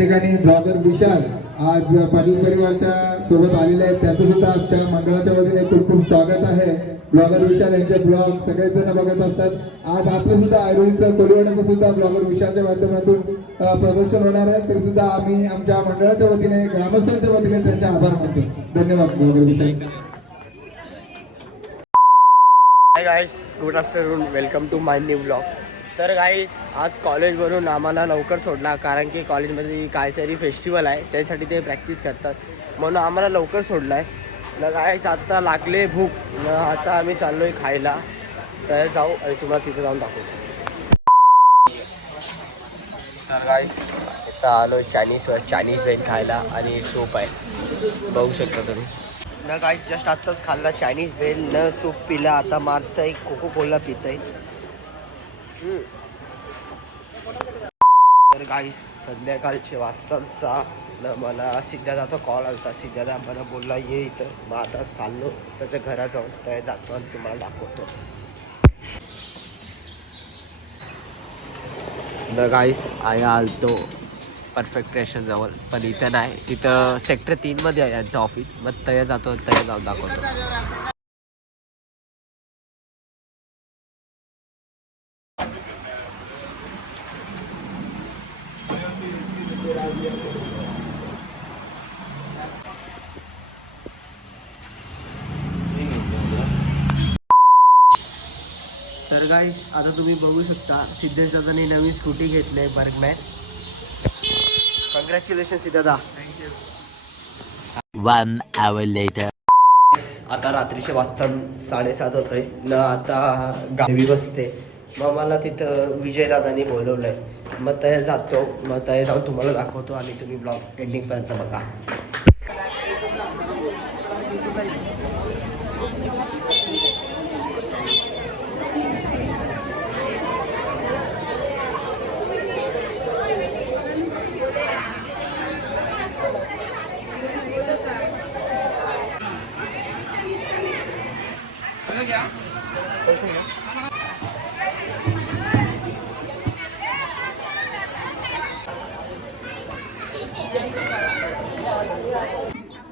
ठिकाणी ब्लॉगर विशाल आज पाटील परिवारच्या सोबत आलेले आहेत. त्यांचं सुद्धा आमच्या मंडळाच्या वतीने खूप खूप स्वागत आहे. ब्लॉगर विशाल यांचे ब्लॉग सगळेच जण बघत असतात. आज आपलं सुद्धा आयरोलीचं कोलिवाड्याचं सुद्धा ब्लॉगर विशालच्या माध्यमातून प्रदर्शन होणार आहे. तरी सुद्धा आम्ही आमच्या मंडळाच्या वतीने ग्रामस्थांच्या वतीने त्यांचे आभार मानतो. धन्यवाद blogger Vishal. Hi guys, good afternoon, welcome to my new blog. तर गाईस, आज कॉलेजवरून आम्हाला लवकर सोडला कारण की कॉलेजमध्ये काहीतरी फेस्टिवल आहे, त्यासाठी ते प्रॅक्टिस करतात म्हणून आम्हाला लवकर सोडला आहे. न गाईस, आता लागले भूक न आता आम्ही चाललो आहे खायला. तर जाऊ आणि तुम्हाला तिथे जाऊन दाखवतो. तर गाईस, इथं आलो चायनीज वेज खायला आणि सूप आहे, बघू शकता तुम्ही. न गाईस, जस्ट आत्ताच खाल्ला चायनीज वेल न सूप पिला. आता मारतं एक कोको कोला पित आहे. तर गाईस, संध्याकाळचे वाजता मला सिद्धार्थाचा कॉल आला होता. सिद्धार्थ मला बोलला ये इथं. मग आता चाललो त्याच्या घरात जाऊन त्या जातो आणि तुम्हाला दाखवतो. तर गाईस, आहे आलतो परफेक्ट स्टेशन जवळ, पण इथं नाही. तिथं सेक्टर 3 मध्ये आहे यांचं ऑफिस. मग तया जातो, तया जाऊन दाखवतो. तर गाईस, आता तुम्ही बघू शकता सिद्धेश दादांनी नवीन स्कूटी घेतली आहे, बर्गमॅन. कॉंग्रॅच्युलेशन सिद्धादा. 1 hour later. आता रात्रीचे वाजता 7:30 होत आहे न. आता गावी बसते. मग मला तिथं विजयदादांनी बोलवलं आहे. मग ते जातो. मग ते जाऊन तुम्हाला दाखवतो आणि तुम्ही ब्लॉग एंडिंगपर्यंत बघा.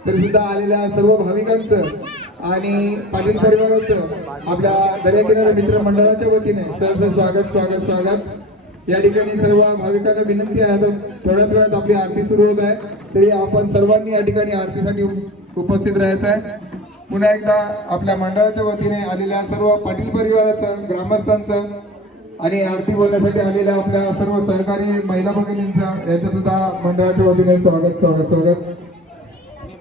तरी सुद्धा आलेल्या सर्व भाविकांचं आणि पाटील परिवाराचं आपल्या दर्याकिनारा मित्र मंडळाच्या वतीने सहर्ष स्वागत स्वागत स्वागत. या ठिकाणी सर्व भाविकांना विनंती आहे, आता थोड्याच वेळात आपली आरती सुरू होत आहे, तरी आपण सर्वांनी या ठिकाणी आरतीसाठी उपस्थित राहायचं आहे. पुन्हा एकदा आपल्या मंडळाच्या वतीने आलेल्या सर्व पाटील परिवाराचं, ग्रामस्थांचं आणि आरती बोलण्यासाठी आलेल्या आपल्या सर्व सहकारी महिला भगिनींचं यांचं सुद्धा मंडळाच्या वतीने स्वागत स्वागत स्वागत.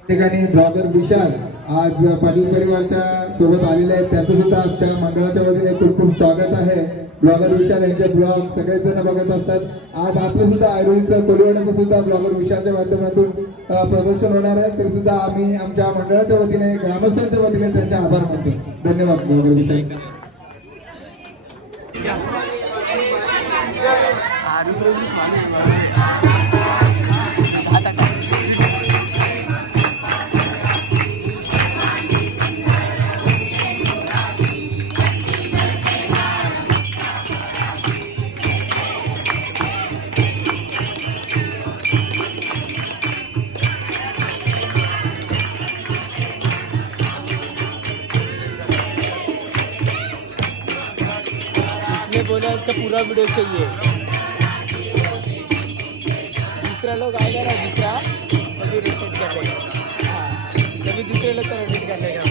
ठिकाणी ब्लॉगर विशाल आज पाटील परिवारच्या सोबत आलेले आहेत. त्यांचं सुद्धा आमच्या मंडळाच्या वतीने खूप खूप स्वागत आहे. ब्लॉगर विशाल यांचे ब्लॉग सगळेच जण बघत असतात. आज आपलं सुद्धा आयरोलीचं कोलिवाड्याचं सुद्धा ब्लॉगर विशालच्या माध्यमातून प्रदर्शन होणार आहे. तरी सुद्धा आम्ही आमच्या मंडळाच्या वतीने, ग्रामस्थांच्या वतीने त्यांचे आभार मानतो. धन्यवाद ब्लॉगर विशाल. बोला इसका पूरा वीडियो चाहिए. दूसरा लोग आएगा ना, दूसरा तभी रोटेट कर लेगा. हाँ, तभी दूसरे लोग का रोटेट कर लेगा.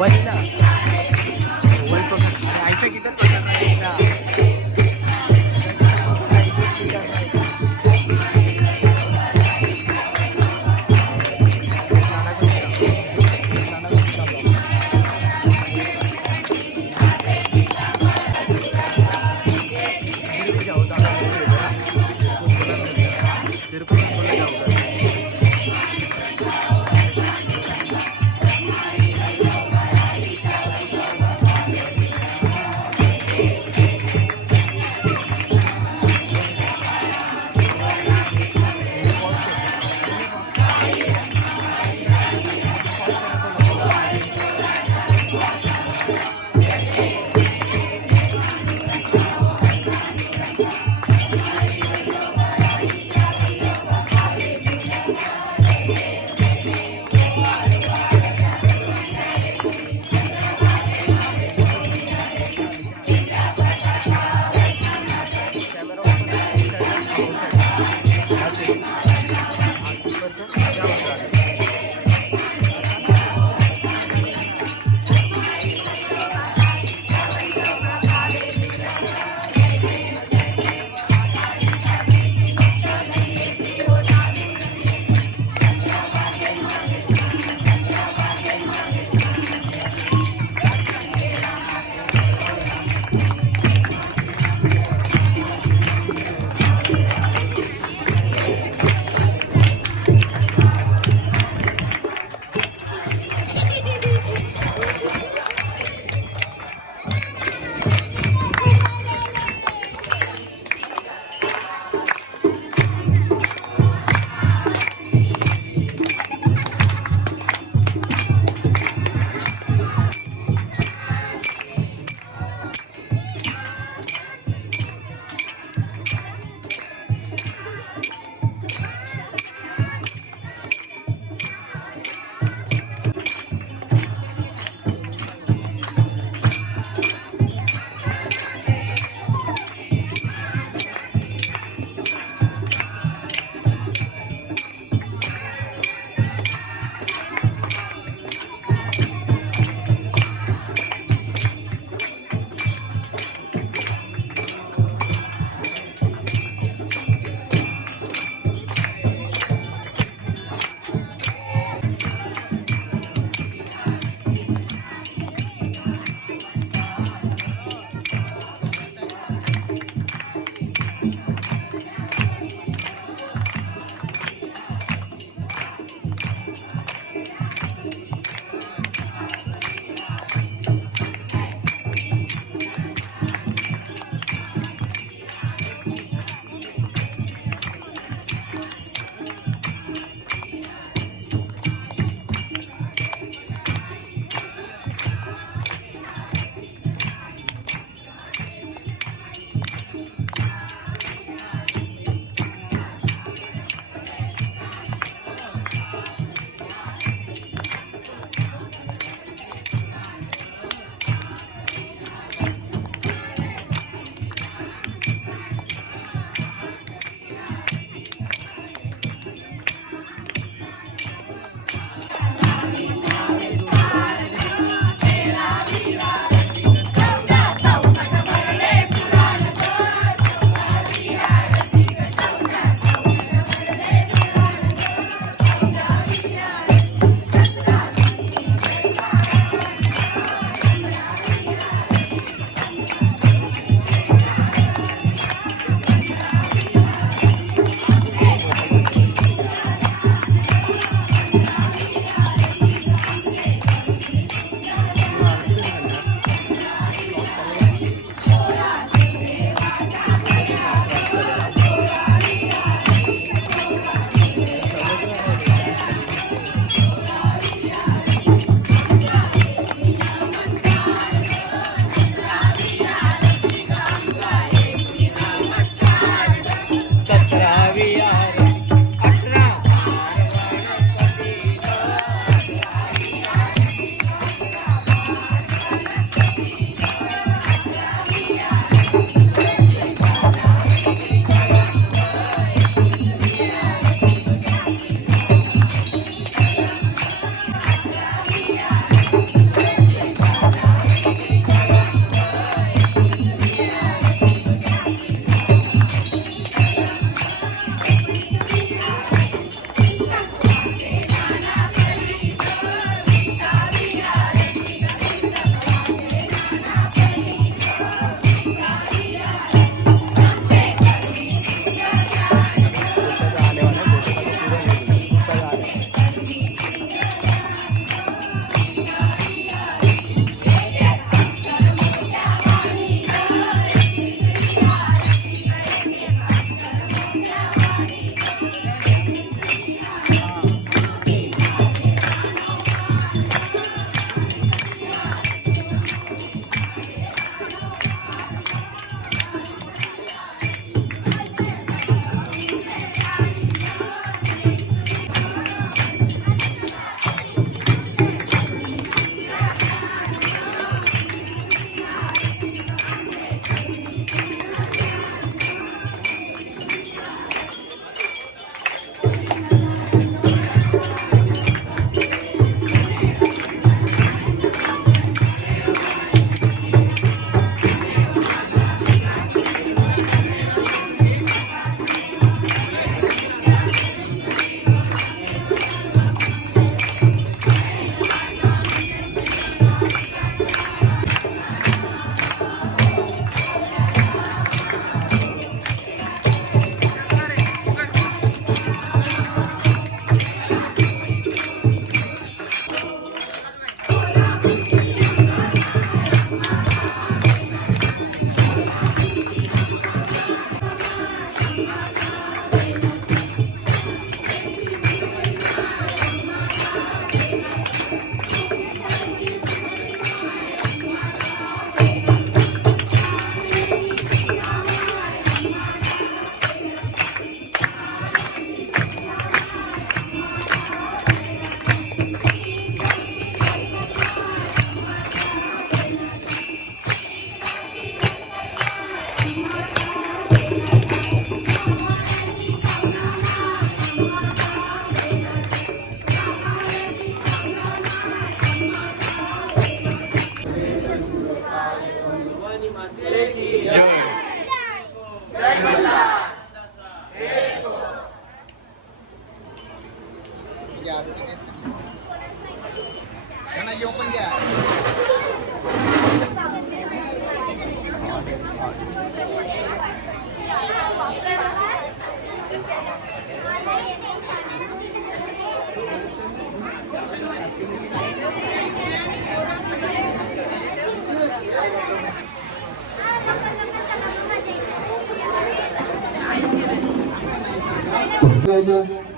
मोबाईल ना मोबाईल पकड ऐसा किती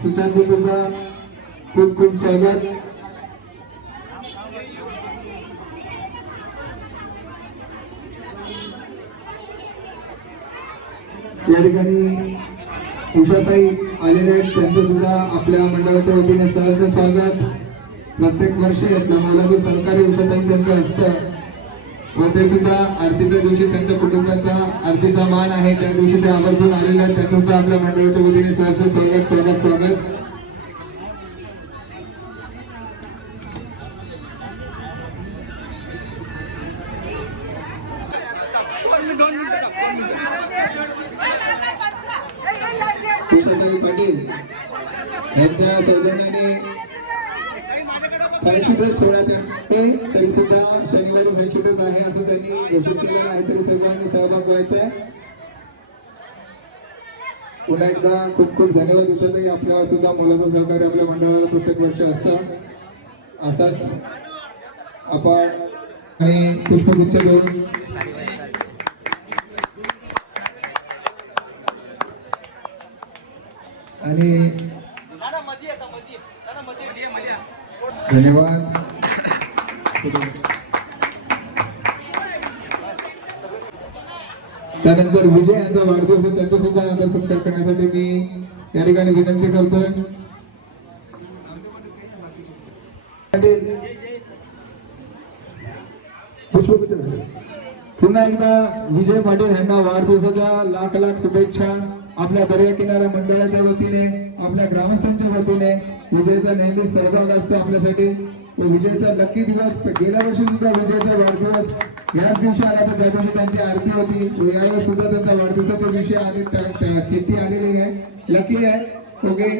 सुशांतीचा खूप खूप स्वागत. या ठिकाणी उषाताई आलेल्या आहेत, त्यांचं सुद्धा आपल्या मंडळाच्या वतीने सहर्ष स्वागत. प्रत्येक वर्षी नवलाचं सहकार्य उषाताई त्यांचं असतं व ते सुद्धा आरतीच्या दिवशी त्यांच्या कुटुंबाचा आरतीचा मान आहे, त्या दिवशी ते आवर्जून आलेले आहेत. त्यांचं सुद्धा आपल्या मंडळाच्या वतीने सहर्ष स्वागत स्वागत स्वागत. उषाताई पाटील यांच्या सौजन्याने फ्रेंडशिपच सोहळ्यात येते, तरी सुद्धा शनिवारी फ्रेंडशिपच आहे असं त्यांनी घोषित केलेलं आहे, तरी सर्वांनी सहभाग व्हायचा आहे. पुन्हा एकदा खूप खूप धन्यवाद उषाताई. आपल्या सुद्धा मुलाचं सहकार्य आपल्या मंडळाला प्रत्येक वर्षी असतं. असाच आपण आणि पुष्पगुच्छ देऊन आणि धन्यवाद. त्यानंतर विजय यांचा वाढदिवस आहे, त्यांचा सुद्धा आदर सत्कार करण्यासाठी मी या ठिकाणी विनंती करतोय. पुन्हा एकदा विजय पाटील यांना वाढदिवसाच्या लाख लाख शुभेच्छा. आपल्या दर्या किनारा मंडळाच्या वतीने, आपल्या ग्रामस्थांच्या वतीने विजयचा नेहमी सहभाग असतो आपल्यासाठी. विजयचा नक्की दिवस. गेल्या वर्षी सुद्धा विजयचा वाढदिवस याच दिवशी आला, तर त्या दिवशी त्यांची आरती होती. यावेळेस सुद्धा त्यांचा वाढदिवसाच्या दिवशी आली, चिठ्ठी आलेली आहे. लकी आहे. ओके,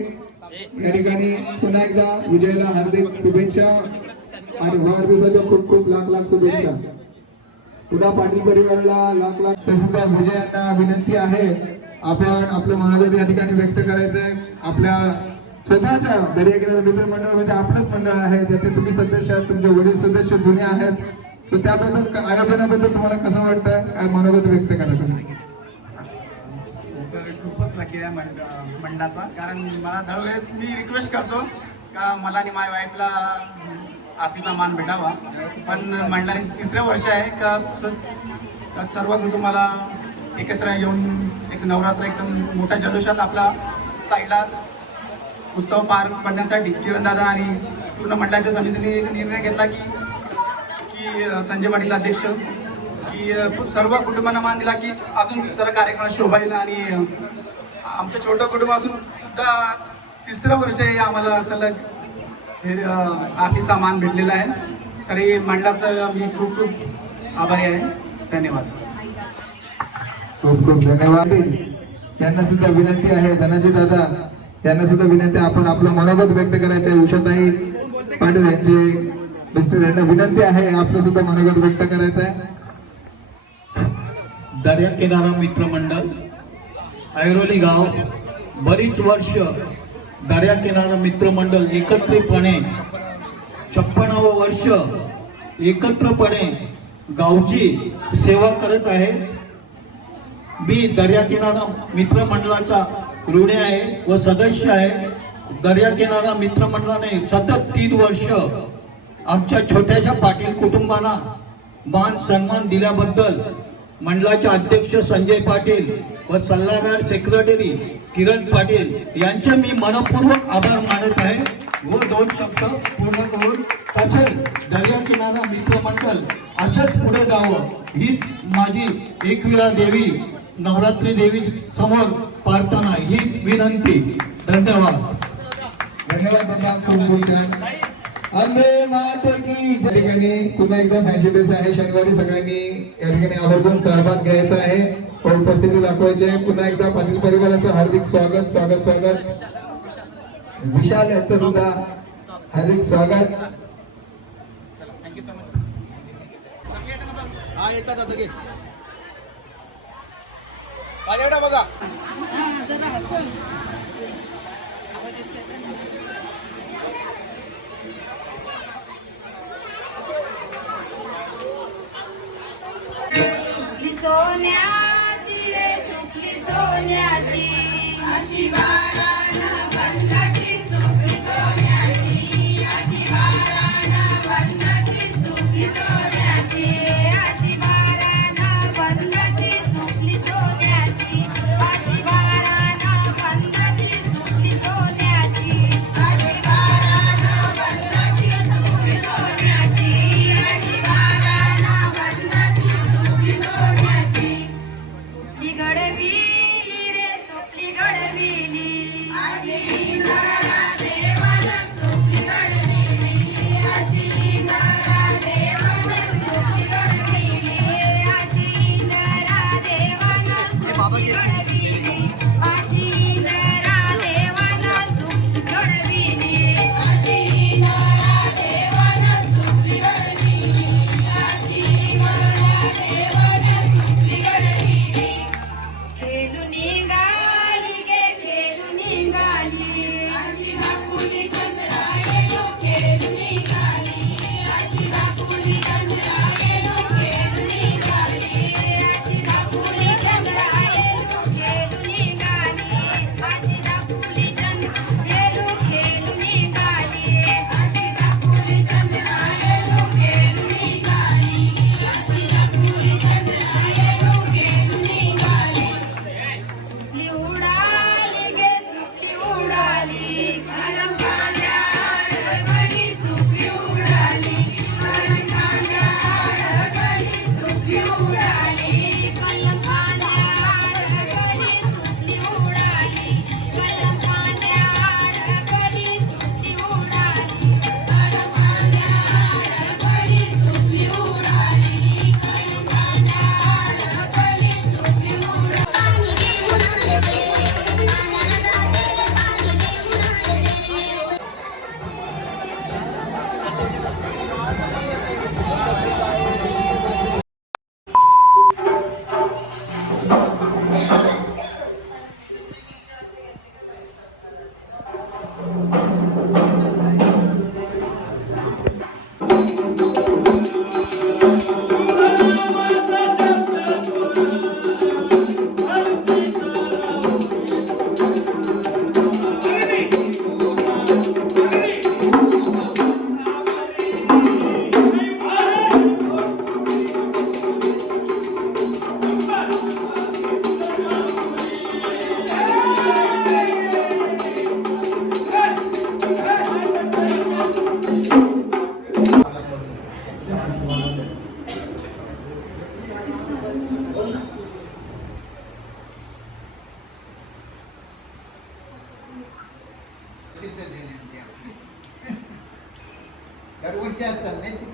या ठिकाणी पुन्हा एकदा विजयला हार्दिक शुभेच्छा आणि वाढदिवसाच्या खूप खूप लाख लाख शुभेच्छा. पुन्हा पाटील परिवाराला लाख लाख. सुद्धा विजय यांना विनंती आहे, आपण आपलं मनोगत या ठिकाणी व्यक्त करायचंय. आपल्या स्वतःच्या दर्या किनारा मित्र मंडळ म्हणजे आपलंच मंडळ आहे, ज्याचे तुम्ही सदस्य आहात, तुमचे वडील सदस्य जुने आहेत, तर त्याबद्दल आयोजनाबद्दल तुम्हाला कसं वाटतं, काय मनोगत व्यक्त करा तुम्ही. खूपच नक्की आहे मंडळाचा, कारण मला दरवेळेस मी रिक्वेस्ट करतो का मला आणि माझ्या वाईफला आरतीचा मान भेटावा, पण मंडळाने तिसरं वर्ष आहे का सर्व कुटुंबाला एकत्र येऊन एक नवरात्र एकदम मोठ्या जल्लोषात आपला साईडला उत्सव पार पडण्यासाठी किरणदादा आणि पूर्ण मंडळाच्या समितीने एक निर्णय घेतला की संजय पाटील अध्यक्ष की सर्व कुटुंबांना मान दिला की अजून जरा कार्यक्रम शोभायला. आणि आमचं छोटं कुटुंब असून सुद्धा तिसरं वर्ष हे आम्हाला सलग हे आरतीचा मान भेटलेला आहे. तरी मंडळाचं मी खूप खूप आभारी आहे. धन्यवाद. खूप खूप धन्यवाद. त्यांना सुद्धा विनंती आहे, धनाजी दादा यांना सुद्धा विनंती, आपण आपलं मनोगत व्यक्त करायचं आहे. उषाताई पाटील यांचे मिस्टर यांना विनंती आहे, आपलं सुद्धा मनोगत व्यक्त करायचं आहे. दर्या किनारा मित्र मंडळ ऐरोली गाव बरीच वर्ष दर्या किनारा मित्र मंडळ एकत्रितपणे 56वं वर्ष एकत्रपणे गावची सेवा करत आहे. मी दर्या किनारा मित्र मंडळाचा ऋणी आहे व सदस्य आहे. दर्या किनारा मित्र मंडळाने सतत 3 वर्ष आमच्या छोट्याशा पाटील कुटुंबांना मान सन्मान दिल्याबद्दल मंडळाचे अध्यक्ष संजय पाटील व सल्लागार सेक्रेटरी किरण पाटील यांचे मी मनपूर्वक आभार मानत आहे व 2 शब्द पूर्ण करून तसेच दर्या किनारा मित्र मंडळ असंच पुढे जावं हीच माझी एकविरा देवी नवरात्री देवी समोर प्रार्थना, हीच विनंती. धन्यवाद. धन्यवाद दादा, खूप खूप छान. अंबे माते की जय. ठिकाणी पुन्हा एकदा फ्रेंडशिप आहे. शनिवारी सगळ्यांनी या ठिकाणी आवर्जून सहभाग घ्यायचा आहे व उपस्थिती दाखवायची आहे. पुन्हा एकदा पाटील परिवाराचं हार्दिक स्वागत स्वागत स्वागत. विशाल यांचं सुद्धा हार्दिक स्वागत. Thank you so much. हा येतात आता घे एवढा बघा. सुखली सोन्याची रे सुखली सोन्याची अशी बाराना बंधाची सुखली सोन्याची अशी बाराना बंधाची सुखली सोन्याची अशी बाराना बंधाची सुखली सोन्याची अशी बाराना बंधाची सुखली सोन्याची अशी बाराना बंधाची सुखली सोन्याची अशी बाराना बंधाची सुखली सोन्याची. सुखली गडविली रे सुखली गडविली अशी इंद्रा देवाला सुखली गडविली अशी इंद्रा देवाला सुखली गडविली अशी इंद्रा देवाला सुखली गडविली अशी इंद्रा देवाला सुखली गडविली अशी इंद्रा देवाला सुखली गडविली अशी इंद्रा देवाला सुखली गडविली. खेळून निघाली गे खेळून निघाली अशी दाखवली चंद्रायेलो खेळून निघाली अशी दाखवली चंद्रायेलो खेळून निघाली अशी दाखवली चंद्रायेलो खेळून निघाली अशी दाखवली चंद्रायेलो खेळून निघाली अशी दाखवली चंद्रायेलो खेळून निघाली अशी दाखवली चंद्रायेलो खेळून निघाली. सुखली उडाली गे सुखली उडाली कलम खांद्याड गली सुखली उडाली कलम खांद्याड गली सुखली उडाली कलम खांद्याड गली सुखली उडाली कलम खांद्याड गली सुखली उडाली कलम खांद्याड गली सुखली उडाली कलम खांद्याड गली सुखली उडाली. दरवर्षी असतात नाही ते.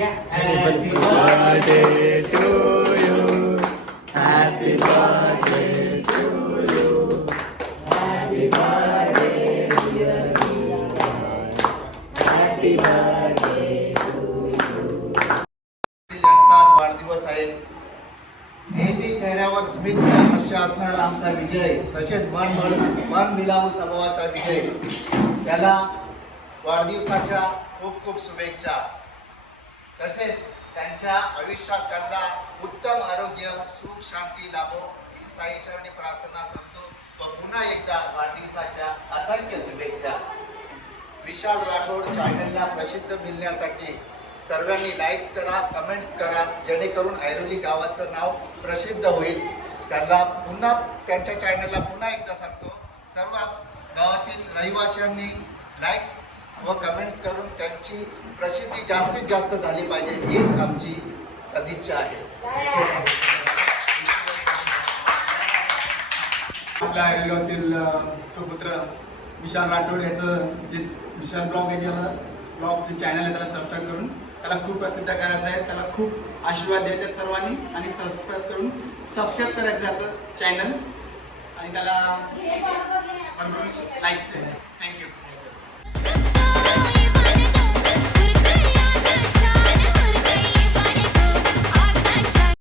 Happy birthday to you. Happy birthday to you. Happy birthday dear Deepak. Happy birthday to you. यांचा आज वाढदिवस आहे. नेहमी चेहऱ्यावर स्मित हास्य असणारा आमचा विजय, तसेच मन मिलावू स्वभावाचा विजय, त्याला वाढदिवसाच्या खूप खूप शुभेच्छा. तसेच त्यांच्या आयुष्यात त्यांना उत्तम आरोग्य सुख शांती लाभो ही साईचरणी प्रार्थना करतो व पुन्हा एकदा वाढदिवसाच्या असंख्य शुभेच्छा. विशाल राठोड चॅनलला प्रसिद्ध मिळण्यासाठी सर्वांनी लाईक्स करा, कमेंट्स करा, जेणेकरून ऐरोली गावाचं नाव प्रसिद्ध होईल. त्यांना पुन्हा त्यांच्या चॅनलला पुन्हा एकदा सांगतो, सर्व गावातील रहिवाशांनी लाईक्स व कमेंट्स करून त्यांची प्रसिद्धी जास्तीत जास्त झाली पाहिजे, हीच आमची सदिच्छा आहे. आपल्या ऐरोलीतील सुपुत्र विशाल राठोड याचं जे विशाल ब्लॉग आहे, ज्याला ब्लॉग जे चॅनल आहे त्याला सबस्क्राईब करून त्याला खूप प्रसिद्ध करायचं आहे. त्याला खूप आशीर्वाद द्यायचे आहेत सर्वांनी आणि सबस्क्राईब करायचं त्याचं चॅनल आणि त्याला भरभरून लाईक्स द्यायचे. थँक्यू.